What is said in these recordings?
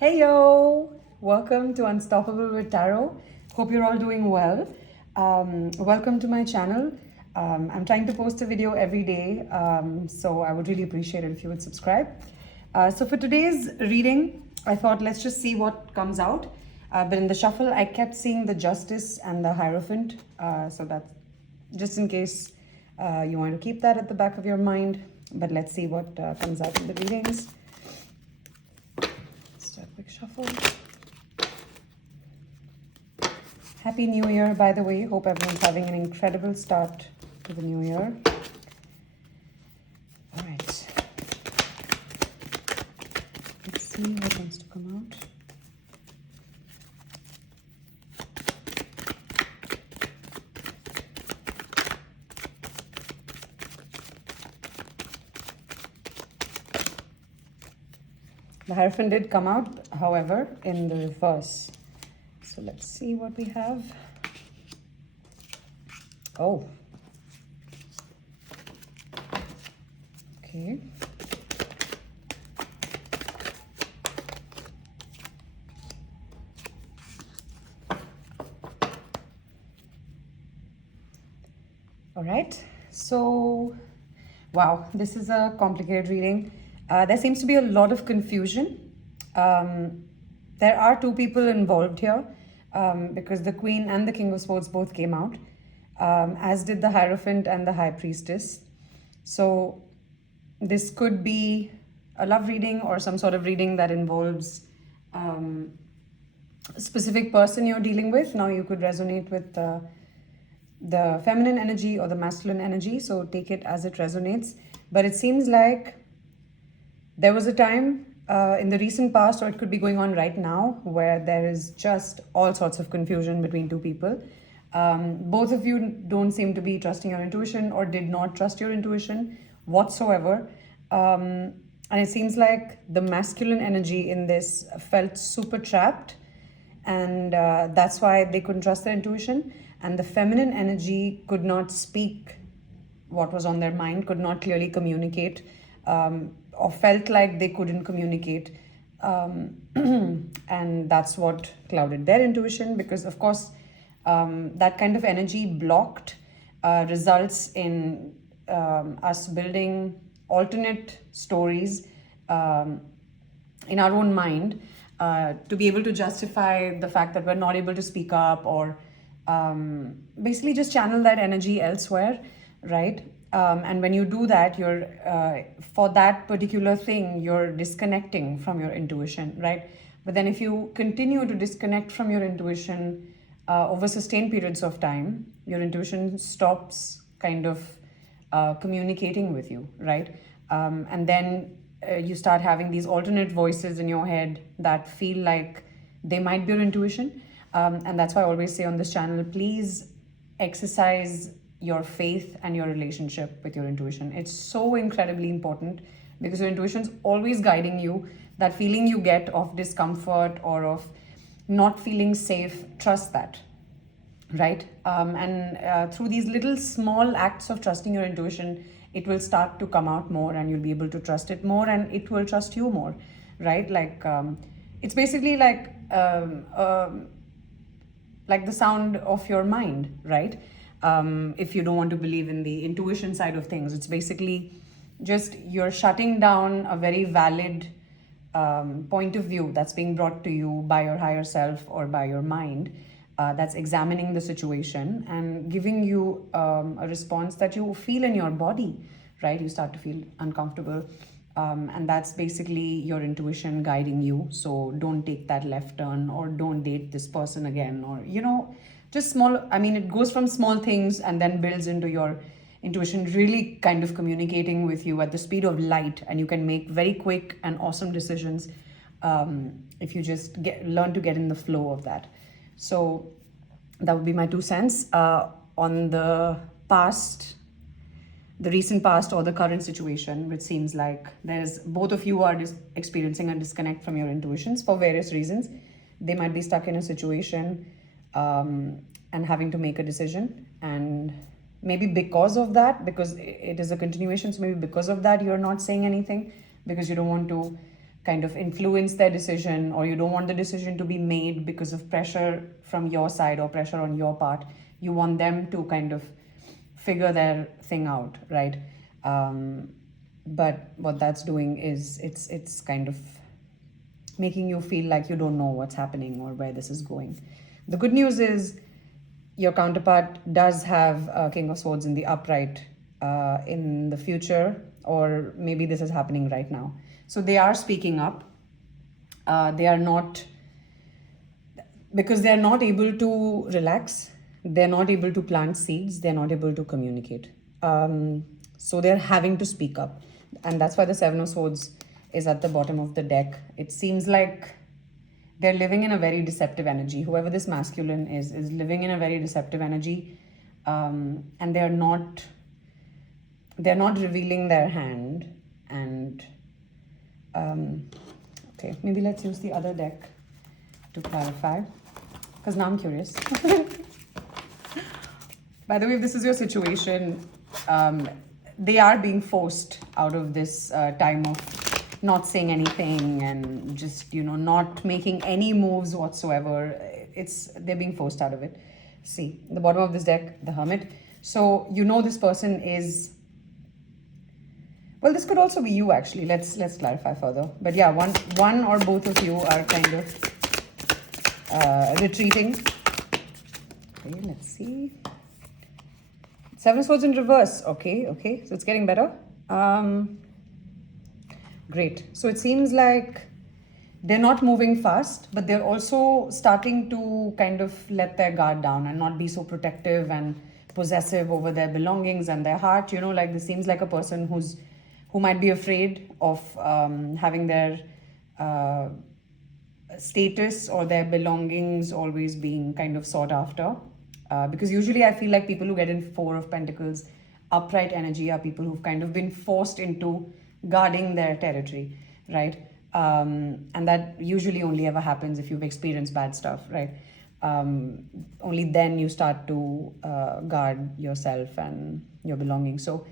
Hey yo! Welcome to Unstoppable with Tarot. Hope you're all doing well. Welcome to my channel. I'm trying to post a video every day, so I would really appreciate it if you would subscribe. So for today's reading, I thought let's just see what comes out. But in the shuffle, I kept seeing the Justice and the Hierophant, so that's just in case you want to keep that at the back of your mind. But let's see what comes out in the readings. A quick shuffle. Happy New Year, by the way. Hope everyone's having an incredible start to the new year. All right. Let's see what wants to come out. The Hierophant did come out, however, in the reverse. So let's see what we have. Oh. Okay. All right. So, wow, this is a complicated reading. There seems to be a lot of confusion. There are two people involved here because the Queen and the King of Swords both came out, as did the Hierophant and the High Priestess. So this could be a love reading or some sort of reading that involves a specific person you're dealing with. Now you could resonate with the feminine energy or the masculine energy, so take it as it resonates. But it seems like there was a time in the recent past, or it could be going on right now, where there is just all sorts of confusion between two people. Both of you don't seem to be trusting your intuition or did not trust your intuition whatsoever. And it seems like the masculine energy in this felt super trapped, and that's why they couldn't trust their intuition. And the feminine energy could not speak what was on their mind, could not clearly communicate, or felt like they couldn't communicate. And that's what clouded their intuition, because of course that kind of energy blocked results in us building alternate stories in our own mind to be able to justify the fact that we're not able to speak up, or basically just channel that energy elsewhere, right? And when you do that, you're for that particular thing, you're disconnecting from your intuition, right? But then if you continue to disconnect from your intuition over sustained periods of time, your intuition stops kind of communicating with you, right? And then you start having these alternate voices in your head that feel like they might be your intuition. And that's why I always say on this channel, please exercise your faith and your relationship with your intuition. It's so incredibly important, because your intuition's always guiding you. That feeling you get of discomfort or of not feeling safe, trust that, right? And through these little small acts of trusting your intuition, it will start to come out more, and you'll be able to trust it more, and it will trust you more, right? Like it's basically like the sound of your mind, right? If you don't want to believe in the intuition side of things, it's basically just you're shutting down a very valid point of view that's being brought to you by your higher self or by your mind, that's examining the situation and giving you a response that you feel in your body, right? You start to feel uncomfortable, and that's basically your intuition guiding you. So don't take that left turn, or don't date this person again, or just small, I mean, it goes from small things and then builds into your intuition really kind of communicating with you at the speed of light, and you can make very quick and awesome decisions if you just learn to get in the flow of that. So that would be my 2 cents on the past, the recent past, or the current situation, which seems like there's both of you are experiencing a disconnect from your intuitions for various reasons. They might be stuck in a situation and having to make a decision, and maybe because of that, because it is a continuation, so maybe because of that you're not saying anything, because you don't want to kind of influence their decision, or you don't want the decision to be made because of pressure from your side or pressure on your part. You want them to kind of figure their thing out, right? But what that's doing is it's kind of making you feel like you don't know what's happening or where this is going. The good news is your counterpart does have King of Swords in the upright in the future, or maybe this is happening right now. So they are speaking up. They are not, because they're not able to relax, they're not able to plant seeds, they're not able to communicate. So they're having to speak up. And that's why the Seven of Swords is at the bottom of the deck. It seems like they're living in a very deceptive energy. Whoever this masculine is living in a very deceptive energy. And they're not revealing their hand. And okay, maybe let's use the other deck to clarify, because now I'm curious. By the way, if this is your situation, they are being forced out of this time of not saying anything and just, not making any moves whatsoever. They're being forced out of it. See, the bottom of this deck, the Hermit. So, this person is, well, this could also be you actually. Let's clarify further. But yeah, one or both of you are kind of retreating. Okay, let's see. Seven of Swords in reverse. Okay. So it's getting better. Great. So it seems like they're not moving fast, but they're also starting to kind of let their guard down and not be so protective and possessive over their belongings and their heart. Like this seems like a person who might be afraid of having their status or their belongings always being kind of sought after. Because usually I feel like people who get in Four of Pentacles upright energy are people who've kind of been forced into guarding their territory, right? And that usually only ever happens if you've experienced bad stuff, right? Only then you start to guard yourself and your belongings. So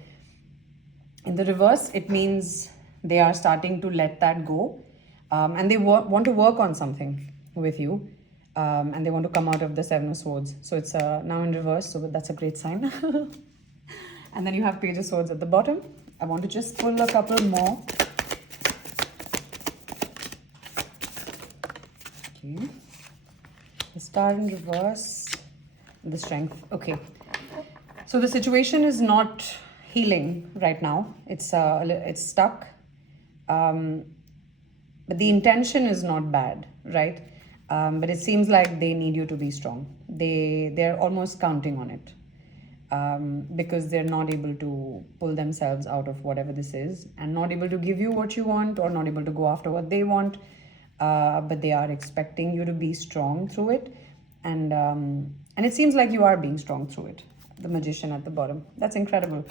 in the reverse, it means they are starting to let that go, and they want to work on something with you. And they want to come out of the Seven of Swords. So it's now in reverse, so that's a great sign. And then you have Page of Swords at the bottom. I want to just pull a couple more. Okay. The Star in reverse, the Strength. Okay. So the situation is not healing right now. It's stuck. But the intention is not bad, right? But it seems like they need you to be strong. They're almost counting on it, because they're not able to pull themselves out of whatever this is, and not able to give you what you want, or not able to go after what they want. But they are expecting you to be strong through it, and it seems like you are being strong through it. The Magician at the bottom. That's incredible.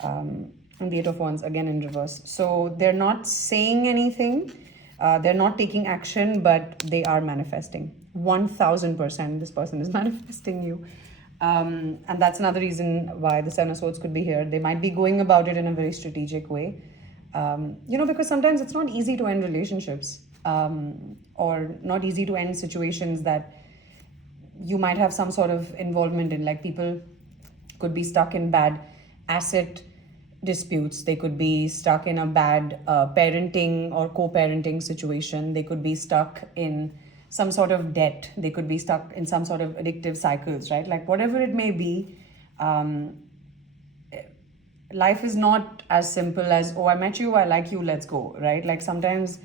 And the Eight of Wands again in reverse. So they're not saying anything. They're not taking action, but they are manifesting. 1000% this person is manifesting you. And that's another reason why the Seven of Swords could be here. They might be going about it in a very strategic way. Because sometimes it's not easy to end relationships, or not easy to end situations that you might have some sort of involvement in. Like people could be stuck in bad asset disputes. They could be stuck in a bad parenting or co-parenting situation. They could be stuck in some sort of debt. They could be stuck in some sort of addictive cycles, right? Like whatever it may be, life is not as simple as, oh, I met you, I like you, let's go, right? Like sometimes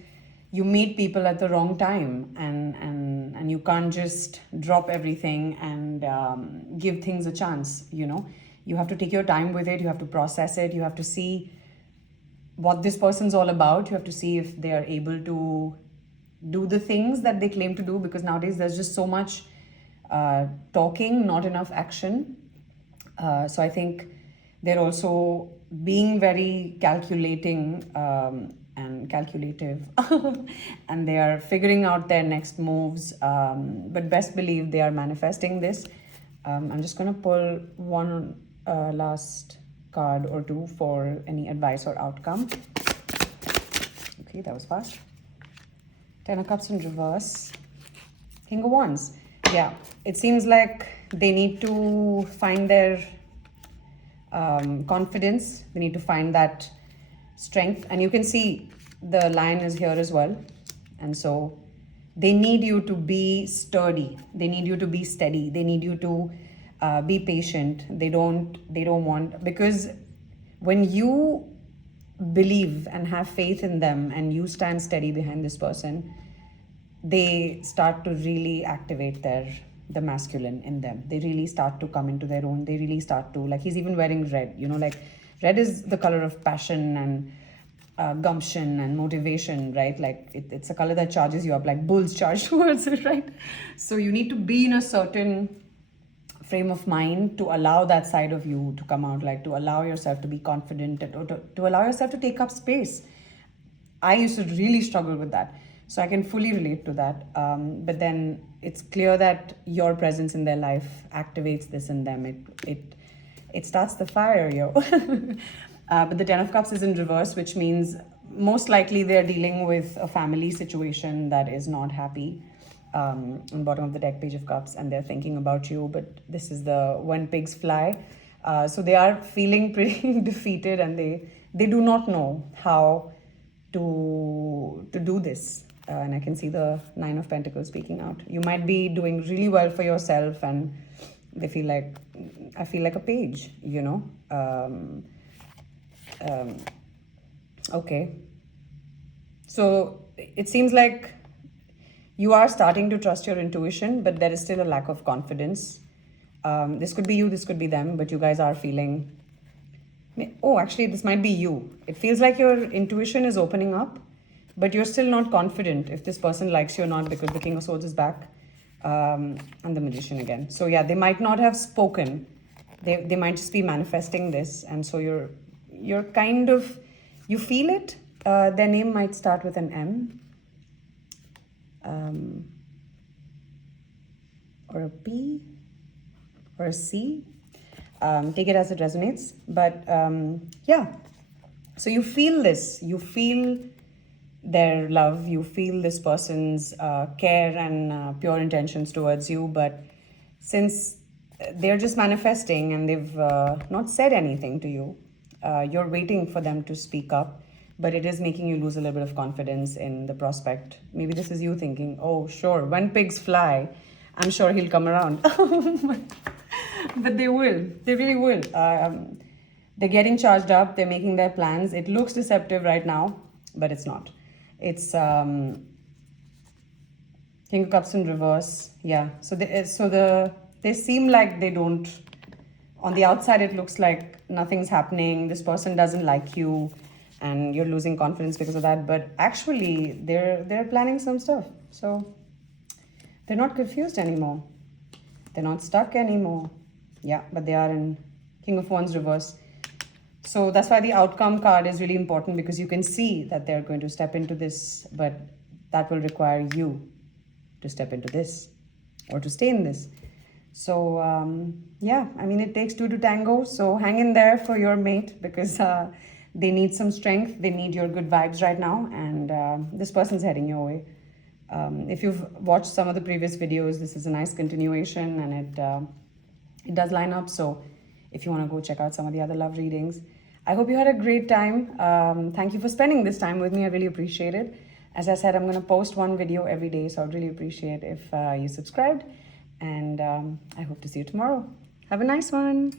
you meet people at the wrong time, and you can't just drop everything and give things a chance, You have to take your time with it. You have to process it. You have to see what this person's all about. You have to see if they are able to do the things that they claim to do, because nowadays there's just so much talking, not enough action. So I think they're also being very calculating and calculative and they are figuring out their next moves. But best believe they are manifesting this. I'm just going to pull one last card or two for any advice or outcome. Okay, that was fast. Ten of Cups in reverse. King of Wands. Yeah, it seems like they need to find their confidence. They need to find that strength. And you can see the lion is here as well. And so they need you to be sturdy. They need you to be steady. They need you to be patient. They don't want, because when you believe and have faith in them and you stand steady behind this person, they start to really activate the masculine in them. They really start to come into their own. They really start to, like, he's even wearing red, you know, like red is the color of passion and gumption and motivation, right? Like it's a color that charges you up, like bulls charge towards it, right? So you need to be in a certain frame of mind to allow that side of you to come out, like to allow yourself to be confident and to allow yourself to take up space. I used to really struggle with that, so I can fully relate to that. But then it's clear that your presence in their life activates this in them. It starts the fire, yo. But the Ten of Cups is in reverse, which means most likely they're dealing with a family situation that is not happy. On bottom of the deck, Page of Cups, and they're thinking about you, but this is the when pigs fly. So they are feeling pretty defeated, and they do not know how to do this. And I can see the Nine of Pentacles speaking out. You might be doing really well for yourself, and they feel like, I feel like a page, you know. Okay. So it seems like you are starting to trust your intuition, but there is still a lack of confidence. This could be you, this could be them, but you guys are feeling... Oh, actually, this might be you. It feels like your intuition is opening up, but you're still not confident if this person likes you or not, because the King of Swords is back, and the Magician again. So yeah, they might not have spoken. They might just be manifesting this, and so you're kind of... You feel it. Their name might start with an M. Or a P or a C. Take it as it resonates. But yeah, so you feel this. You feel their love. You feel this person's care and pure intentions towards you. But since they're just manifesting and they've not said anything to you, you're waiting for them to speak up. But it is making you lose a little bit of confidence in the prospect. Maybe this is you thinking, oh, sure, when pigs fly, I'm sure he'll come around. But they will. They really will. They're getting charged up. They're making their plans. It looks deceptive right now, but it's not. It's King of Cups in reverse. Yeah. So they seem like they don't... On the outside, it looks like nothing's happening. This person doesn't like you, and you're losing confidence because of that. But actually, they're planning some stuff. So they're not confused anymore. They're not stuck anymore. Yeah, but they are in King of Wands reverse. So that's why the outcome card is really important, because you can see that they're going to step into this, but that will require you to step into this or to stay in this. So yeah, I mean, it takes two to tango. So hang in there for your mate, because they need some strength. They need your good vibes right now. And this person's heading your way. If you've watched some of the previous videos, this is a nice continuation, and it does line up. So if you want to go check out some of the other love readings, I hope you had a great time. Thank you for spending this time with me. I really appreciate it. As I said, I'm going to post one video every day, so I'd really appreciate if you subscribed. And I hope to see you tomorrow. Have a nice one.